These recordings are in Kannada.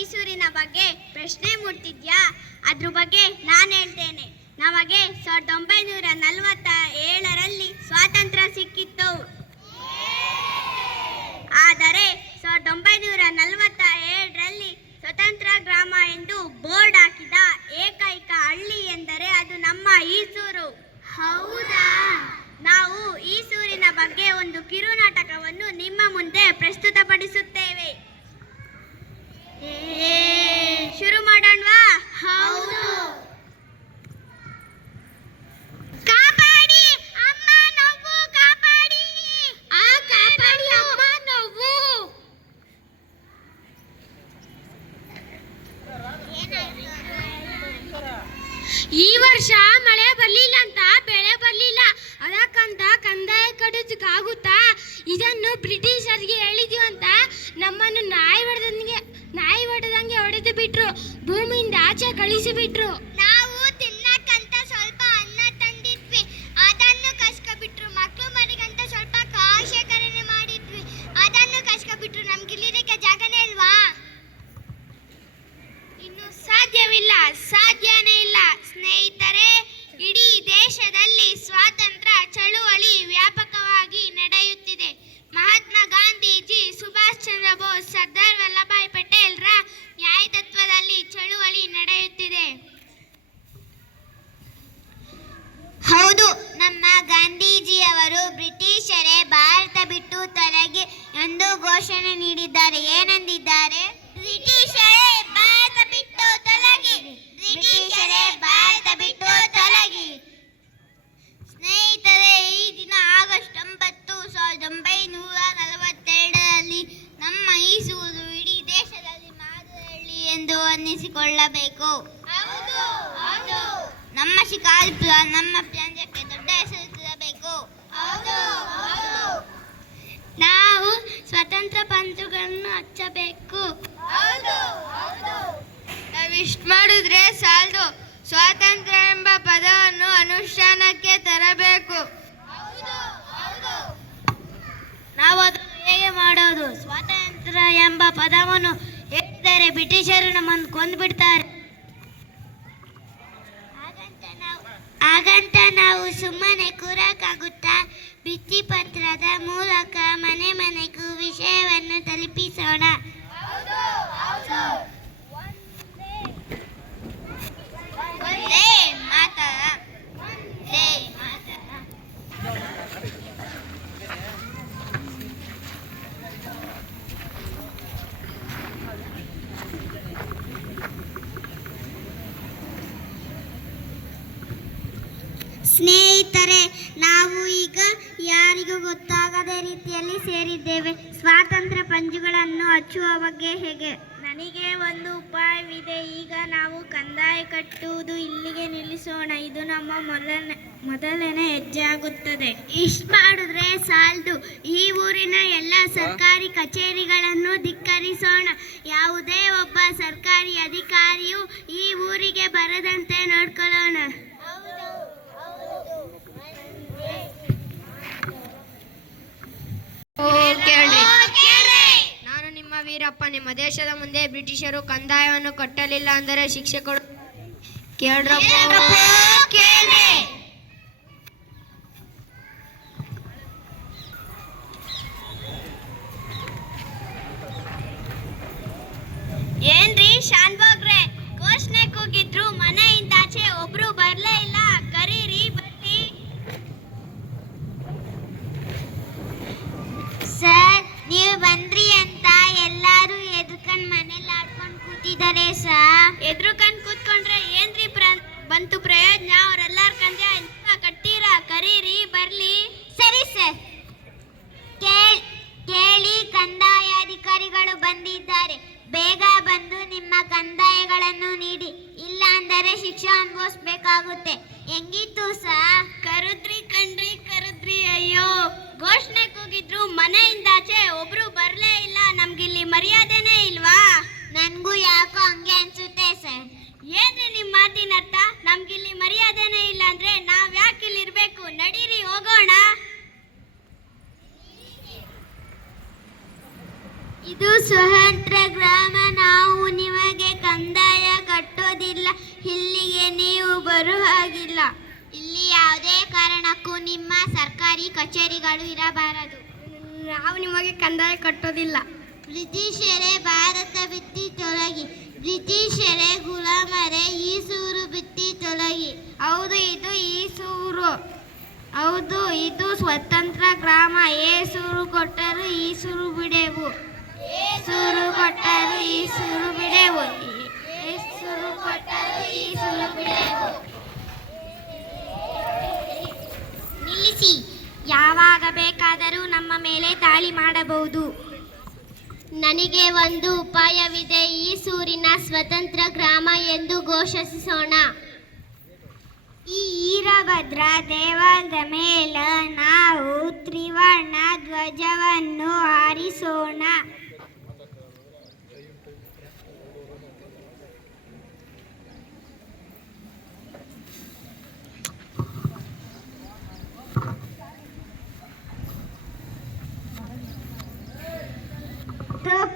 ಈಸೂರಿನ ಬಗ್ಗೆ ಪ್ರಶ್ನೆ ಮೂಡ್ತಿದ್ಯಾ? ಅದ್ರ ಬಗ್ಗೆ ನಾನು ಹೇಳ್ತೇನೆ. ನಮಗೆ 1947ರಲ್ಲಿ ಸ್ವಾತಂತ್ರ್ಯ ಸಿಕ್ಕಿತ್ತು. ಆದರೆ 1947ರಲ್ಲಿ ಸ್ವತಂತ್ರ ಗ್ರಾಮ ಎಂದು ಬೋರ್ಡ್ ಹಾಕಿದ ಏಕೈಕ ಹಳ್ಳಿ ಎಂದರೆ ಅದು ನಮ್ಮ ಈಸೂರು. ಹೌದಾ? ನಾವು ಈಸೂರಿನ ಬಗ್ಗೆ ಒಂದು ಕಿರುನಾಟಕವನ್ನು ನಿಮ್ಮ ಮುಂದೆ ಪ್ರಸ್ತುತಪಡಿಸುತ್ತೇವೆ. ಶುರು ಮಾಡೋಣವಾ? ಹೌದು. ಕಾಪಾಡಿ ಅಮ್ಮ ನೋವು, ಕಾಪಾಡಿ ಕಾಪಾಡಿ ಅಮ್ಮ ನೋವು. ಈ ವರ್ಷ ಮಳೆ ಬರ್ಲಿಲ್ಲ ಅಂತ ಬೆಳೆ ಬರ್ಲಿಲ್ಲ, ಅದಕ್ಕಂತ ಕಂದಾಯ ಕಡಿಸಕ್ಕಾಗುತ್ತಾ? ಇದನ್ನು ಬ್ರಿಟಿಷರಿಗೆ ಹೇಳಿದೀವಿ ಅಂತ ನಮ್ಮನ್ನು ನಾಯಿ ಹೊಡೆದಂಗೆ ಹೊಡೆದು ಬಿಟ್ರು, ಭೂಮಿಯಿಂದ ಆಚೆ ಕಳಿಸಿಬಿಟ್ರು. ನಾವು ತಿನ್ನಕ್ಕಂತ ಸ್ವಲ್ಪ ಅನ್ನ ತಂದಿದ್ವಿ, ಅದನ್ನು ಕಸ್ಕೊಬಿಟ್ರು. ಮಕ್ಕಳು ಮರಿಗಂತ ಸ್ವಲ್ಪ ಕಾಯಿ ಶೇಖರಣೆ ಮಾಡಿದ್ವಿ, ಅದನ್ನು ಕಸ್ಕೊಬಿಟ್ರು. ನಮ್ಗೆ ಇಲ್ಲಿರಕ್ಕೆ ಜಾಗನೇ ಇಲ್ವಾ? ಇನ್ನು ಸಾಧ್ಯನೇ ಇಲ್ಲ ಸ್ನೇಹಿತರೆ. ಇಡೀ ದೇಶದಲ್ಲಿ ಸ್ವಾತಂತ್ರ್ಯ ಚಳುವಳಿ ವ್ಯಾಪಕವಾಗಿ ನಡೆಯುತ್ತಿದೆ. ಮಹಾತ್ಮ ಗಾಂಧೀಜಿ, ಸುಭಾಷ್ ಚಂದ್ರ ಬೋಸ್, ಸರ್ದಾರ್ ವಲ್ಲಭಾಯ್ ಪಟೇಲ್ರ ನ್ಯಾಯತತ್ವದಲ್ಲಿ ಚಳುವಳಿ ನಡೆಯುತ್ತಿದೆ. ಹೌದು, ನಮ್ಮ ಗಾಂಧೀಜಿಯವರು ಬ್ರಿಟಿಷರೇ ಭಾರತ ಬಿಟ್ಟು ತೊಲಗಿ ಎಂದು ಘೋಷಣೆ ನೀಡಿದ್ದಾರೆ. ಏನಂದಿದ್ದಾರೆ? ಬ್ರಿಟಿಷರೇ ಭಾರತ ಬಿಟ್ಟು ತೊಲಗಿ, ಬ್ರಿಟಿಷರೇ ಭಾರತ ಬಿಟ್ಟು ತೊಲಗಿ. ಸ್ನೇಹಿತರೆ, ಈ ದಿನ ಆಗಸ್ಟ್ 9, 1942ರಲ್ಲಿ ನಮ್ಮ ಈಸೂರು ಇಡೀ ದೇಶದಲ್ಲಿ ಮಾದರಿ ಎಂದು ಅನ್ನಿಸಿಕೊಳ್ಳಬೇಕು. ನಮ್ಮ ಶಿಕಾರಿಪುರ ನಮ್ಮ ಪ್ರಾಂತ್ಯಕ್ಕೆ ದೊಡ್ಡ ಹೆಸರು ತರಬೇಕು. ನಾವು ಸ್ವತಂತ್ರ ಪಂಚಗಳನ್ನು ಹಚ್ಚಬೇಕು. ನಾವಿಷ್ಟು ಮಾಡಿದ್ರೆ ಸಾಲದು, ಸ್ವಾತಂತ್ರ್ಯ ಎಂಬ ಪದವನ್ನು ಅನುಷ್ಠಾನಕ್ಕೆ ತರಬೇಕು. ನಾವು ಅದನ್ನು ಹೇಗೆ ಮಾಡೋದು? ಸ್ವಾತಂತ್ರ್ಯ ಎಂಬ ಪದವನ್ನು ಹೇಳಿದರೆ ಬ್ರಿಟಿಷರು ನಮ್ಮನ್ನು ಕೊಂದುಬಿಡ್ತಾರೆ. ಹಾಗಂತ ನಾವು ಸುಮ್ಮನೆ ಕೂರಕ್ಕಾಗುತ್ತಾ? ಭಿತ್ತಿ ಪತ್ರದ ಮೂಲಕ ಮನೆ ಮನೆಗೂ ವಿಷಯವನ್ನು ತಲುಪಿಸೋಣ. ಒಂದೇ ಮಾತರಂ, ಒಂದೇ ಮಾತರಂ. ಸ್ನೇಹಿತರೆ, ನಾವು ಈಗ ಯಾರಿಗೂ ಗೊತ್ತಾಗದ ರೀತಿಯಲ್ಲಿ ಸೇರಿದ್ದೇವೆ. ಸ್ವಾತಂತ್ರ್ಯ ಪಂಜುಗಳನ್ನು ಹಚ್ಚುವ ಬಗ್ಗೆ ಹೇಗೆ? ನನಗೆ ಒಂದು ಉಪಾಯವಿದೆ. ಈಗ ನಾವು ಕಂದಾಯ ಕಟ್ಟುವುದು ಇಲ್ಲಿಗೆ ನಿಲ್ಲಿಸೋಣ. ಇದು ನಮ್ಮ ಮೊದಲನೇ ಹೆಜ್ಜೆ ಆಗುತ್ತದೆ. ಇಷ್ಟು ಮಾಡಿದ್ರೆ ಸಾಲದು. ಈ ಊರಿನ ಎಲ್ಲ ಸರ್ಕಾರಿ ಕಚೇರಿಗಳನ್ನು ಧಿಕ್ಕರಿಸೋಣ. ಯಾವುದೇ ಒಬ್ಬ ಸರ್ಕಾರಿ ಅಧಿಕಾರಿಯು ಈ ಊರಿಗೆ ಬರದಂತೆ ನೋಡ್ಕೊಳ್ಳೋಣ. ನಾನು ನಿಮ್ಮ ವೀರಪ್ಪ. ನಿಮ್ಮ ದೇಶದ ಮುಂದೆ ಬ್ರಿಟಿಷರು ಕಂದಾಯವನ್ನು ಕಟ್ಟಲಿಲ್ಲ ಅಂದರೆ ಶಿಕ್ಷೆ ಕೊಡು. ಏನ್ರಿ ಶಾನ್ಭೋಗ್ರೆ, ಘೋಷಣೆ ಕೂಗಿದ್ರು ಮನೆಯಿಂದಾಚೆ ಒಬ್ರು ಬರ್ಲೇ ಇಲ್ಲ. ಕರೀರಿ, ಬರ್ರಿ. ಸರ್, ನೀವು ಬಂದ್ರಿ ಅಂತ ಎಲ್ಲಾರು ಎದ್ರಕಂಡ್ ಮನೇಲಿ ಆಡ್ಕೊಂಡು ಕೂತಿದ್ದಾರೆ ಸರ್. ಎದ್ರಕಂಡ್ ಕೂತ್ಕೊಂಡ್ರೆ ಏನ್ರಿ ಬಂತು ಪ್ರಯೋಜನ? ಅವರೆಲ್ಲಾರ ಕಂದ್ಯ ಕಟ್ಟೀರ, ಕರೀರಿ, ಬರ್ಲಿ. ಸರಿ ಸರ್. ಕೇಳಿ, ಕಂದಾಯ ಅಧಿಕಾರಿಗಳು ಬಂದಿದ್ದಾರೆ. ಬೇಗ ಬಂದು ನಿಮ್ಮ ಕಂದಾಯಗಳನ್ನು ನೀಡಿ, ಇಲ್ಲ ಅಂದರೆ ಶಿಕ್ಷೆ ಅನುಭವಿಸ್ಬೇಕಾಗುತ್ತೆ. ಹೆಂಗಿತ್ತು ಸರ್? ಕರೆದ್ರಿ ಕಣ್ರಿ, ಕರೆದ್ರಿ. ಅಯ್ಯೋ, ಘೋಷಣೆ ಕೂಗಿದ್ರು ಮನೆಯಿಂದಾಚೆ ಒಬ್ರು ಬರ್ಲೇ ಇಲ್ಲ. ನಮ್ಗಿಲ್ಲಿ ಮರ್ಯಾದೆನೇ ಇಲ್ವಾ? ನನ್ಗೂ ಯಾಕೋ ಹಂಗೆ ಅನ್ಸುತ್ತೆ ಸರ್. ಏನ್ರಿ ನಿಮ್ಮ ಮಾತಿನ ಅರ್ಥ? ನಮ್ಗಿಲ್ಲಿ ಮರ್ಯಾದೆನೇ ಇಲ್ಲ ಅಂದ್ರೆ ನಾವ್ ಯಾಕೆ ಇಲ್ಲಿ ಇರ್ಬೇಕು? ನಡೀರಿ, ಹೋಗೋಣ. ಇದು ಸ್ವತಂತ್ರ ಗ್ರಾಮ. ನಾವು ಕಚೇರಿಗಳು ಇರಬಾರದು. ನಾವು ನಿಮಗೆ ಕಂದಾಯ ಕಟ್ಟೋದಿಲ್ಲ. ಬ್ರಿಟಿಷರೇ ಭಾರತ ಬಿತ್ತಿ ತೊಲಗಿ, ಬ್ರಿಟಿಷರೇ ಗುಲಾಮರೇ ಈಸೂರು ಬಿತ್ತಿ ತೊಲಗಿ. ಹೌದು, ಇದು ಈಸೂರು. ಹೌದು, ಇದು ಸ್ವತಂತ್ರ ಗ್ರಾಮ. ಏಸೂರು ಕೊಟ್ಟರು ಈಸೂರು ಬಿಡೆವು. ಏಸೂರು ಕೊಟ್ಟರು ಈಸೂರು ಬಿಡೆವು. ಏಸೂರು ಕೊಟ್ಟರು ಈಸೂರು ಬಿಡೆವು. ನಿಲ್ಲಿಸಿ. ಯಾವಾಗ ಬೇಕಾದರೂ ನಮ್ಮ ಮೇಲೆ ದಾಳಿ ಮಾಡಬಹುದು. ನನಗೆ ಒಂದು ಉಪಾಯವಿದೆ. ಈಸೂರಿನ ಸ್ವತಂತ್ರ ಗ್ರಾಮ ಎಂದು ಘೋಷಿಸೋಣ. ಈ ಈರಭದ್ರ ದೇವಾಲಯದ ಮೇಲೆ ನಾವು ತ್ರಿವರ್ಣ ಧ್ವಜವನ್ನು ಹಾರಿಸೋಣ.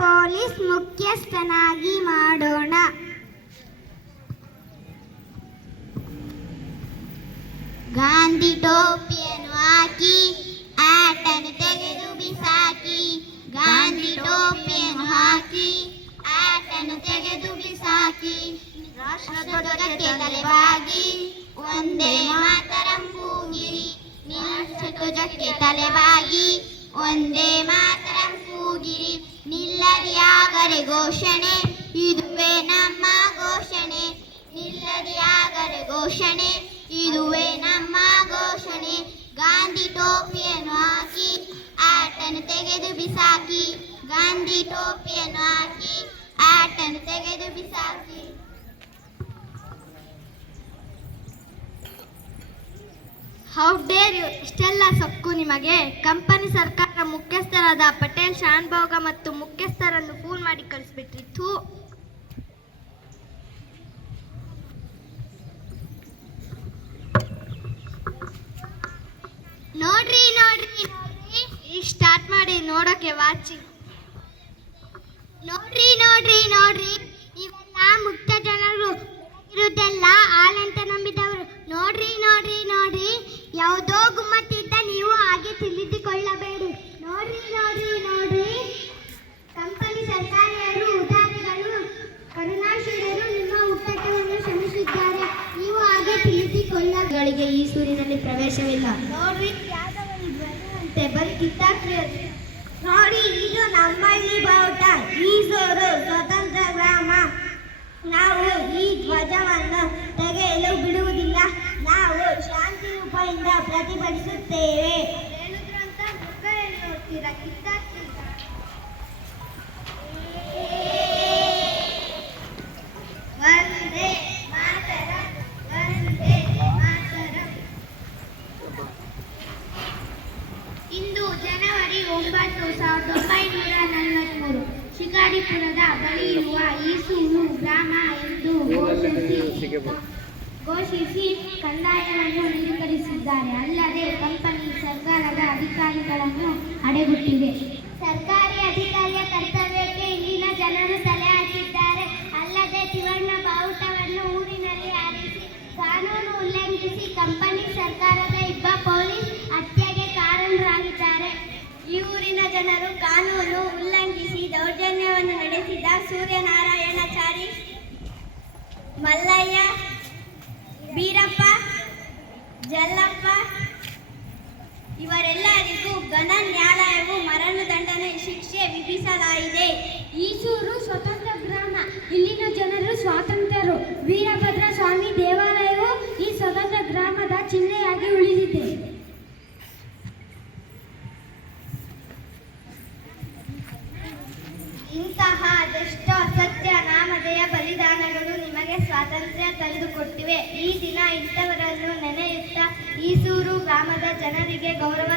ಪೊಲೀಸ್ ಮುಖ್ಯಸ್ಥನಾಗಿ ಮಾಡೋಣ. ಗಾಂಧಿ ಟೋಪಿಯನ್ನು ಹಾಕಿ, ಆಟನ್ನು ತೆಗೆದು ಬಿಸಾಕಿ. ಗಾಂಧಿ ಟೋಪಿಯನ್ನು ಹಾಕಿ, ಆಟನ್ನು ತೆಗೆದು ಬಿಸಾಕಿ. ರಾಷ್ಟ್ರಧ್ವಜಕ್ಕೆ ತಲೆಬಾಗಿ, ಒಂದೇ ಮಾತರಂ ಕೂಗಿರಿ. ರಾಷ್ಟ್ರಧ್ವಜಕ್ಕೆ ತಲೆಬಾಗಿ, ಒಂದೇ ಮಾತರಂ ಕೂಗಿರಿ. ನಿಲ್ಲದಿಯಾಗರೆ ಘೋಷಣೆ, ಇದುವೇ ನಮ್ಮ ಘೋಷಣೆ. ನಿಲ್ಲದಿಯಾಗರೆ ಘೋಷಣೆ, ಇದುವೇ ನಮ್ಮ ಘೋಷಣೆ. ಗಾಂಧಿ ಟೋಪಿಯನ್ನು ಹಾಕಿ, ಆಟನ್ನು ತೆಗೆದು ಬಿಸಾಕಿ. ಗಾಂಧಿ ಟೋಪಿಯನ್ನು ಹಾಕಿ, ಆಟನ್ನು ತೆಗೆದು ಬಿಸಾಕಿ. How dare you! ಇಷ್ಟೆಲ್ಲ ಸೊಕ್ಕು ನಿಮಗೆ? ಕಂಪನಿ ಸರ್ಕಾರ ಮುಖ್ಯಸ್ಥರಾದ ಪಟೇಲ್ ಶಾನ್ಭೋಗ ಮತ್ತು ಮುಖ್ಯಸ್ಥರನ್ನು ಫೋನ್ ಮಾಡಿ ಕಳಿಸ್ಬಿಟ್ರಿತ್ತು. ನೋಡ್ರಿ ನೋಡ್ರಿ ನೋಡ್ರಿ, ಈಗ ಸ್ಟಾರ್ಟ್ ಮಾಡಿ ನೋಡೋಕೆ ವಾಚಿ. ನೋಡ್ರಿ ನೋಡ್ರಿ ನೋಡ್ರಿ, ಇವೆಲ್ಲ ಮುಕ್ತ ಜನರು. ಇರುವುದೆಲ್ಲ ಹಾಲಂತ ನಂಬಿದವರು. ನೋಡ್ರಿ ನೋಡ್ರಿ ನೋಡ್ರಿ, ಯಾವುದೋ ಗುಮ್ಮತ್ತಿದ್ದ ನೀವು ಹಾಗೆ ತಿಳಿದುಕೊಳ್ಳಬೇಡಿ. ನೋಡ್ರಿ ನೋಡ್ರಿ ನೋಡ್ರಿ, ಕಂಪನಿ ಸರ್ಕಾರಿಯರು, ಉದಾರಿಗಳು, ಕರುಣಾಶೀಲರು ನಿಮ್ಮ ಹುಟ್ಟಟವನ್ನು ಶ್ರಮಿಸಿದ್ದಾರೆ. ನೀವು ಹಾಗೆ ತಿಳಿದುಕೊಳ್ಳಗಳಿಗೆ ಈ ಸೂರಿನಲ್ಲಿ ಪ್ರವೇಶವಿಲ್ಲ. ನೋಡ್ರಿ, ಯಾದವನಿಗೆ ಬರುವಂತೆ ಬಂದು ಕಿತ್ತಾಕ್ರಿ. ನೋಡಿ, ಇದು ನಮ್ಮಳ್ಳಿ ಬಾವುಟ. ಈಸೂರು ಸ್ವತಂತ್ರ ಗ್ರಾಮ. ನಾವು ಈ ಧ್ವಜವನ್ನು ತೆಗೆಯಲು ಬಿಡುವುದಿಲ್ಲ. ನಾವು ಶಾಂತಿ ರೂಪದಿಂದ ಪ್ರತಿಭಟಿಸುತ್ತೇವೆ. ಹೇಳಿದ್ರಂತ ಮುಖ ಏನು ನೋಡ್ತೀರಾ? ಕಿತ್ತಾಕ್ರಿ. ವಂದೇ ಮಾತರಂ, ವಂದೇ ಮಾತರಂ. ಇಂದು ಜನವರಿ 9, 1943 ಶಿಕಾರಿಪುರದ ಬಳಿ ಇರುವ ಈಸೂರು ಗ್ರಾಮ ಎಂದು ಘೋಷಿಸಿ ಕಂದಾಯವನ್ನು ನಿರಾಕರಿಸಿದ್ದಾರೆ. ಅಲ್ಲದೆ ಕಂಪನಿ ಸರ್ಕಾರದ ಅಧಿಕಾರಿಗಳನ್ನು ಅಡೆಗುಟ್ಟಿದೆ. ಸರ್ಕಾರಿ ಅಧಿಕಾರಿಯ ಕರ್ತವ್ಯಕ್ಕೆ ಇಲ್ಲಿನ ಜನರು ತಲೆ ಹಾಕಿದ್ದಾರೆ. ಅಲ್ಲದೆ ತ್ರಿವರ್ಣ ಬಾವುಟವನ್ನು ಊರಿನಲ್ಲಿ ಹಾರಿಸಿ ಕಾನೂನು ಉಲ್ಲಂಘಿಸಿ ಕಂಪನಿ ಸರ್ಕಾರದ ಇಬ್ಬ ಪೊಲೀಸ್ ಹತ್ಯೆಗೆ ಕಾರಣರಾಗಿದ್ದಾರೆ. ಈ ಊರಿನ ಜನರು ಕಾನೂನು ಉಲ್ಲಂಘಿಸಿ ದೌರ್ಜನ್ಯವನ್ನು ನಡೆಸಿದ ಸೂರ್ಯನಾರಾಯಣಾಚಾರಿ, ಮಲ್ಲಯ್ಯ, ಬೀರಪ್ಪ, ಜಲ್ಲಪ್ಪ ಇವರೆಲ್ಲರಿಗೂ ಘನ ನ್ಯಾಯಾಲಯವು ಮರಣದಂಡನೆ ಶಿಕ್ಷೆ ವಿಧಿಸಲಾಗಿದೆ. ಈಸೂರು ಸ್ವತಂತ್ರ ಗ್ರಾಮ. ಇಲ್ಲಿನ ಜನರು ಸ್ವಾತಂತ್ರ್ಯರು. ವೀರಭದ್ರ ಸ್ವಾಮಿ ದೇವಾಲಯವು ಈ ಸ್ವತಂತ್ರ ಗ್ರಾಮದ ಚಿಹ್ನೆಯಾಗಿ ಉಳಿದಿದೆ. ಇಂತಹ ಅದೆಷ್ಟೋ ಅಸತ್ಯ ನಾಮಧೇಯ ಬಲಿದಾನಗಳು ನಿಮಗೆ ಸ್ವಾತಂತ್ರ್ಯ ತಂದುಕೊಟ್ಟಿವೆ. ಈ ದಿನ ಇಂಥವರನ್ನು ನೆನೆಯುತ್ತಾ ಈಸೂರು ಗ್ರಾಮದ ಜನರಿಗೆ ಗೌರವ